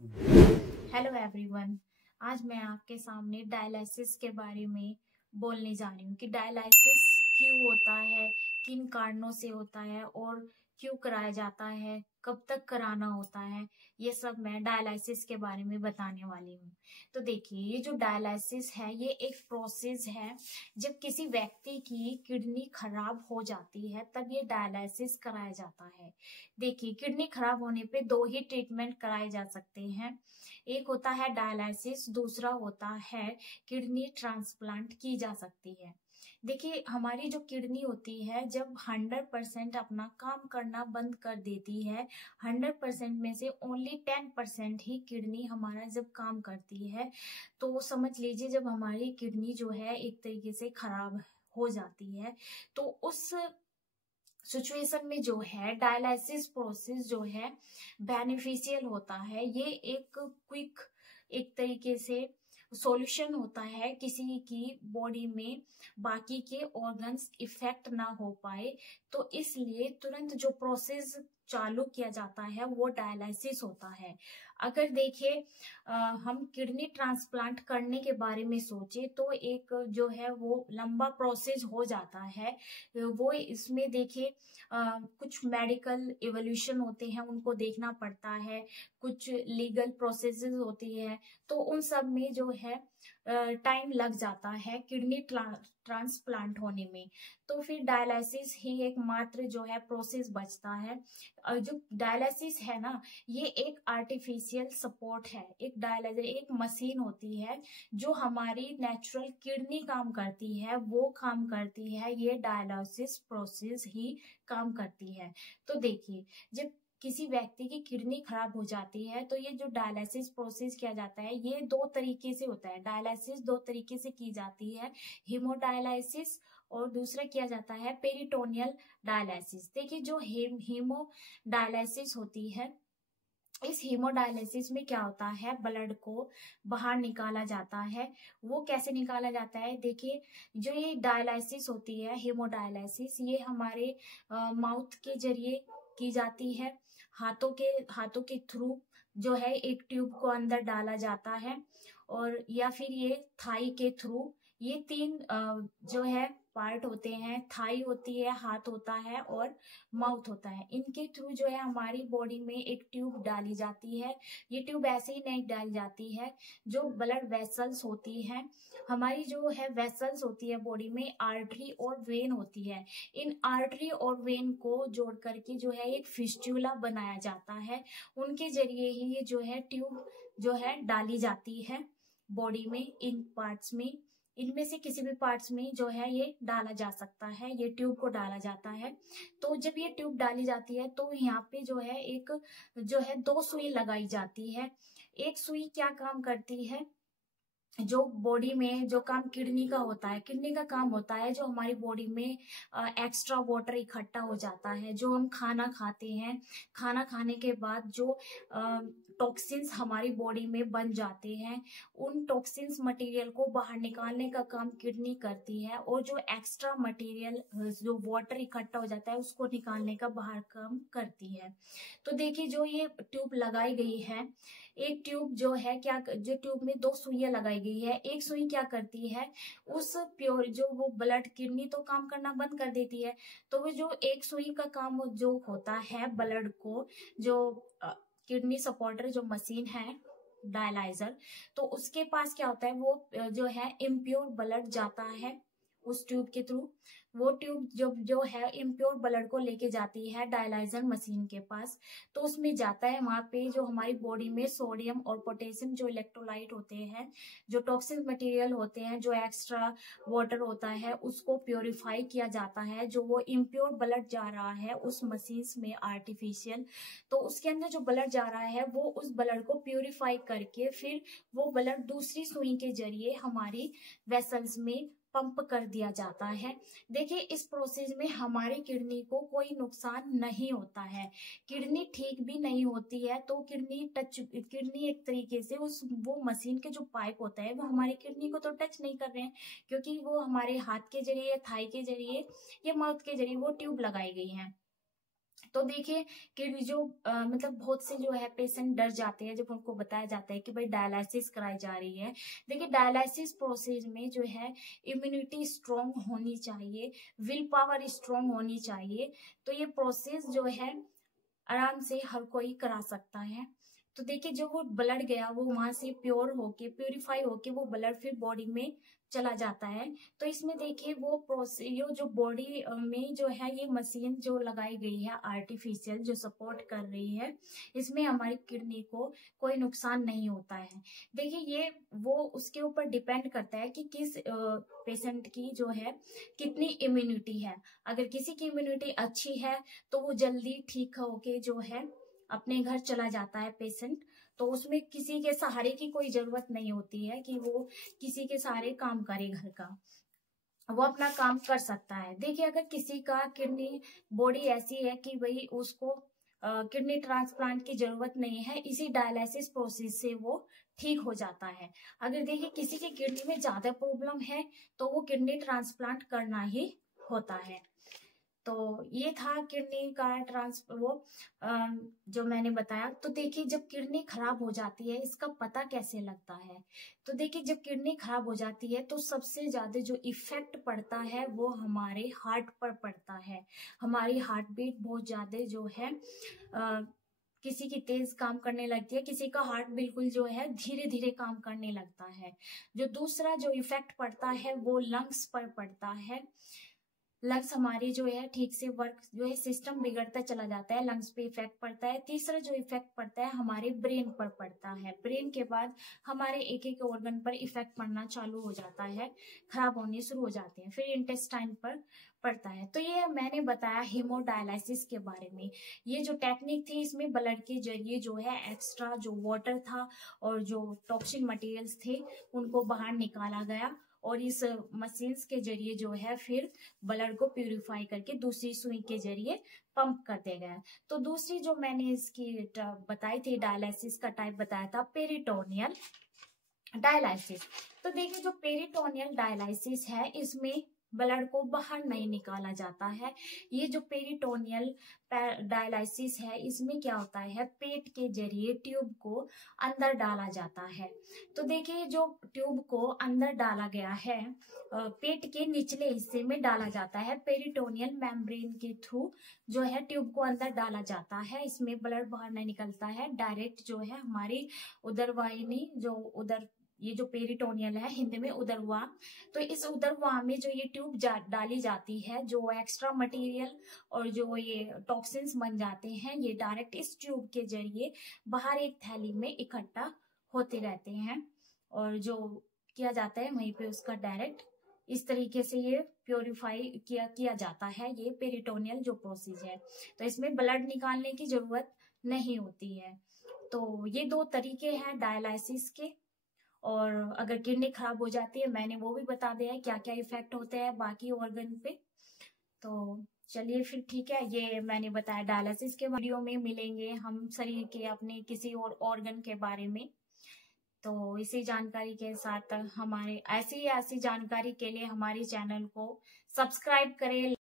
Hello everyone. आज मैं आपके सामने डायलिसिस के बारे में बोलने जा रही हूँ कि डायलिसिस क्यों होता है, किन कारणों से होता है और क्यों कराया जाता है, कब तक कराना होता है। ये सब मैं डायलिसिस के बारे में बताने वाली हूँ। तो देखिए, ये जो डायलिसिस है ये एक प्रोसेस है। जब किसी व्यक्ति की किडनी खराब हो जाती है तब ये डायलिसिस कराया जाता है। देखिए, किडनी खराब होने पे दो ही ट्रीटमेंट कराए जा सकते हैं। एक होता है डायलिसिस, दूसरा होता है किडनी ट्रांसप्लांट की जा सकती है। देखिए, हमारी जो किडनी होती है जब 100% अपना काम करना बंद कर देती है, 100% में से ओनली 10% ही किडनी हमारा जब काम करती है, तो समझ लीजिए जब हमारी किडनी जो है एक तरीके से खराब हो जाती है, तो उस सिचुएशन में जो है डायलिसिस प्रोसेस जो है बेनिफिशियल होता है। ये एक क्विक एक तरीके से सॉल्यूशन होता है किसी की बॉडी में बाकी के ऑर्गन्स इफेक्ट ना हो पाए, तो इसलिए तुरंत जो प्रोसेस चालू किया जाता है वो डायलिसिस होता है। अगर देखिए हम किडनी ट्रांसप्लांट करने के बारे में सोचे तो एक जो है वो लंबा प्रोसेस हो जाता है। वो इसमें देखिए कुछ मेडिकल इवोल्यूशन होते हैं, उनको देखना पड़ता है, कुछ लीगल प्रोसेसेस होती है, तो उन सब में जो है टाइम लग जाता है किडनी ट्रांसप्लांट होने में। तो फिर डायलिसिस ही एकमात्र जो है प्रोसेस बचता है। जो डायलिसिस है ना, ये एक आर्टिफिशियल सपोर्ट है। एक डायलिसिस एक मशीन होती है जो हमारी नेचुरल किडनी काम करती है, वो काम करती है, ये डायलिसिस प्रोसेस ही काम करती है। तो देखिए, जब किसी व्यक्ति की किडनी खराब हो जाती है तो ये जो डायलिसिस प्रोसेस किया जाता है ये दो तरीके से होता है। डायलिसिस दो तरीके से की जाती है, हीमोडायलिसिस और दूसरा किया जाता है पेरिटोनियल डायलिसिस। देखिए, जो हीमोडायलिसिस होती है, इस हीमोडायलिसिस में क्या होता है, ब्लड को बाहर निकाला जाता है। वो कैसे निकाला जाता है, देखिए, जो ये डायलिसिस होती है हीमोडायलिसिस, ये हमारे माउथ के जरिए की जाती है। हाथों के थ्रू जो है एक ट्यूब को अंदर डाला जाता है, और या फिर ये थाई के थ्रू। ये तीन जो है पार्ट होते हैं, थाई होती है, हाथ होता है और माउथ होता है। इनके थ्रू जो है हमारी बॉडी में एक ट्यूब डाली जाती है। ये ट्यूब ऐसे ही नहीं डाली जाती है, जो ब्लड वेसल्स होती हैं, हमारी जो है वेसल्स होती है बॉडी में, आर्टरी और वेन होती है। इन आर्टरी और वेन को जोड़ करके जो है एक फिस्टुला बनाया जाता है। उनके जरिए ही ये जो है ट्यूब जो है डाली जाती है बॉडी में। इन पार्ट्स में, इनमें से किसी भी पार्ट्स में जो है ये डाला जा सकता है, ये ट्यूब को डाला जाता है। तो जब ये ट्यूब डाली जाती है तो यहाँ पे जो है एक जो है दो सुई लगाई जाती है। एक सुई क्या काम करती है, जो बॉडी में जो काम किडनी का होता है, किडनी का काम होता है जो हमारी बॉडी में एक्स्ट्रा वाटर इकट्ठा हो जाता है, जो हम खाना खाते हैं, खाना खाने के बाद जो टॉक्सिन्स हमारी बॉडी में बन जाते हैं, उन टॉक्सिन्स मटेरियल को बाहर निकालने का काम किडनी करती है। और जो एक्स्ट्रा मटेरियल जो वाटर इकट्ठा हो जाता है उसको निकालने का बाहर काम करती है। तो देखिए, जो ये ट्यूब लगाई गई है, एक ट्यूब जो है क्या, जो ट्यूब में दो सुइयां लगाई गई है, एक सुई क्या करती है, उस प्योर जो वो ब्लड, किडनी तो काम करना बंद कर देती है, तो वो जो एक सुई का काम जो होता है ब्लड को, जो किडनी सपोर्टर जो मशीन है डायलाइजर, तो उसके पास क्या होता है, वो जो है इम्प्योर ब्लड जाता है उस ट्यूब के थ्रू। वो ट्यूब जो है इम्प्योर ब्लड को लेके जाती है डायलाइजर मशीन के पास। तो उसमें जाता है, वहां पे जो हमारी बॉडी में सोडियम और पोटेशियम जो इलेक्ट्रोलाइट होते हैं, जो टॉक्सिक मटेरियल होते हैं, जो एक्स्ट्रा वाटर होता है, उसको प्योरीफाई किया जाता है। जो वो इम्प्योर ब्लड जा रहा है उस मशीन में आर्टिफिशियल, तो उसके अंदर जो ब्लड जा रहा है वो उस ब्लड को प्योरीफाई करके फिर वो ब्लड दूसरी सुई के जरिए हमारी वेसल्स में पंप कर दिया जाता है। देखिए, इस प्रोसेस में हमारी किडनी को कोई नुकसान नहीं होता है, किडनी ठीक भी नहीं होती है। तो किडनी एक तरीके से उस वो मशीन के जो पाइप होता है वो हमारी किडनी को तो टच नहीं कर रहे हैं, क्योंकि वो हमारे हाथ के जरिए, थाई के जरिए या माउथ के जरिए वो ट्यूब लगाई गई है। तो देखिए कि जो मतलब बहुत से जो है पेशेंट डर जाते हैं जब उनको बताया जाता है कि भाई डायलिसिस कराई जा रही है। देखिए डायलिसिस प्रोसेस में जो है इम्यूनिटी स्ट्रांग होनी चाहिए, विल पावर स्ट्रांग होनी चाहिए। तो ये प्रोसेस जो है आराम से हर कोई करा सकता है। तो देखिए जो वो ब्लड गया वो वहां से प्योर होके प्यूरिफाई होके वो ब्लड फिर बॉडी में चला जाता है। तो इसमें देखिए वो प्रोसेस जो बॉडी में जो है ये मशीन जो लगाई गई है आर्टिफिशियल जो सपोर्ट कर रही है, इसमें हमारी किडनी को कोई नुकसान नहीं होता है। देखिए ये वो उसके ऊपर डिपेंड करता है कि किस पेशेंट की जो है कितनी इम्यूनिटी है। अगर किसी की इम्यूनिटी अच्छी है तो वो जल्दी ठीक होके जो है अपने घर चला जाता है पेशेंट। तो उसमें किसी के सहारे की कोई जरूरत नहीं होती है कि वो किसी के सहारे काम करे घर का, वो अपना काम कर सकता है। देखिए अगर किसी का किडनी बॉडी ऐसी है कि भाई उसको किडनी ट्रांसप्लांट की जरूरत नहीं है, इसी डायलिसिस प्रोसेस से वो ठीक हो जाता है। अगर देखिए किसी की किडनी में ज्यादा प्रॉब्लम है तो वो किडनी ट्रांसप्लांट करना ही होता है। तो ये था किडनी का जो मैंने बताया। तो देखिए जब किडनी खराब हो जाती है इसका पता कैसे लगता है। तो देखिए जब किडनी खराब हो जाती है तो सबसे ज्यादा जो इफेक्ट पड़ता है वो हमारे हार्ट पर पड़ता है। हमारी हार्ट बीट बहुत ज्यादा जो है किसी की तेज काम करने लगती है, किसी का हार्ट बिल्कुल जो है धीरे धीरे काम करने लगता है। जो दूसरा जो इफेक्ट पड़ता है वो लंग्स पर पड़ता है। लंग्स हमारी जो है ठीक से वर्क जो है सिस्टम बिगड़ता चला जाता है, लंग्स पे इफेक्ट पड़ता है। तीसरा जो इफेक्ट पड़ता है हमारे ब्रेन पर पड़ता है। ब्रेन के बाद हमारे एक एक ऑर्गन पर इफेक्ट पड़ना चालू हो जाता है, खराब होने शुरू हो जाते हैं। फिर इंटेस्टाइन पर पड़ता है। तो ये मैंने बताया हीमोडायलिसिस के बारे में। ये जो टेक्निक थी इसमें ब्लड के जरिए जो है एक्स्ट्रा जो वाटर था और जो टॉक्सिक मटेरियल्स थे उनको बाहर निकाला गया और इस मशीन्स के जरिए जो है फिर ब्लड को प्यूरिफाई करके दूसरी सुई के जरिए पंप कर दिया गया। तो दूसरी जो मैंने इसकी बताई थी डायलिसिस का टाइप बताया था पेरिटोनियल डायलिसिस। तो देखिए जो पेरिटोनियल डायलिसिस है इसमें ब्लड को बाहर नहीं निकाला जाता है। ये जो पेरिटोनियल डायलिसिस है इसमें क्या होता है, पेट के जरिए ट्यूब को अंदर डाला जाता है। तो देखिए जो ट्यूब को अंदर डाला गया है पेट के निचले हिस्से में डाला जाता है, पेरिटोनियल मेम्ब्रेन के थ्रू जो है ट्यूब को अंदर डाला जाता है। इसमें ब्लड बाहर नहीं निकलता है, डायरेक्ट जो है हमारी उदरवाहिनी जो उदर ये जो पेरिटोनियल है हिंदी में उदरवाह, तो इस उदरवाह में जो ये ट्यूब डाली जाती है, जो एक्स्ट्रा मटेरियल और जो ये टॉक्सिन्स बन जाते हैं ये डायरेक्ट इस ट्यूब के जरिए बाहर एक थैली में इकट्ठा होते रहते हैं और जो किया जाता है वहीं पे उसका डायरेक्ट इस तरीके से ये प्योरीफाई किया जाता है। ये पेरिटोनियल जो प्रोसेस है तो इसमें ब्लड निकालने की जरूरत नहीं होती है। तो ये दो तरीके हैं डायलिसिस के। और अगर किडनी खराब हो जाती है मैंने वो भी बता दिया है क्या क्या इफेक्ट होते हैं बाकी ऑर्गन पे। तो चलिए फिर ठीक है, ये मैंने बताया डायलिसिस के वीडियो में मिलेंगे हम शरीर के अपने किसी और ऑर्गन के बारे में। तो इसी जानकारी के साथ हमारे ऐसी जानकारी के लिए हमारे चैनल को सब्सक्राइब करें।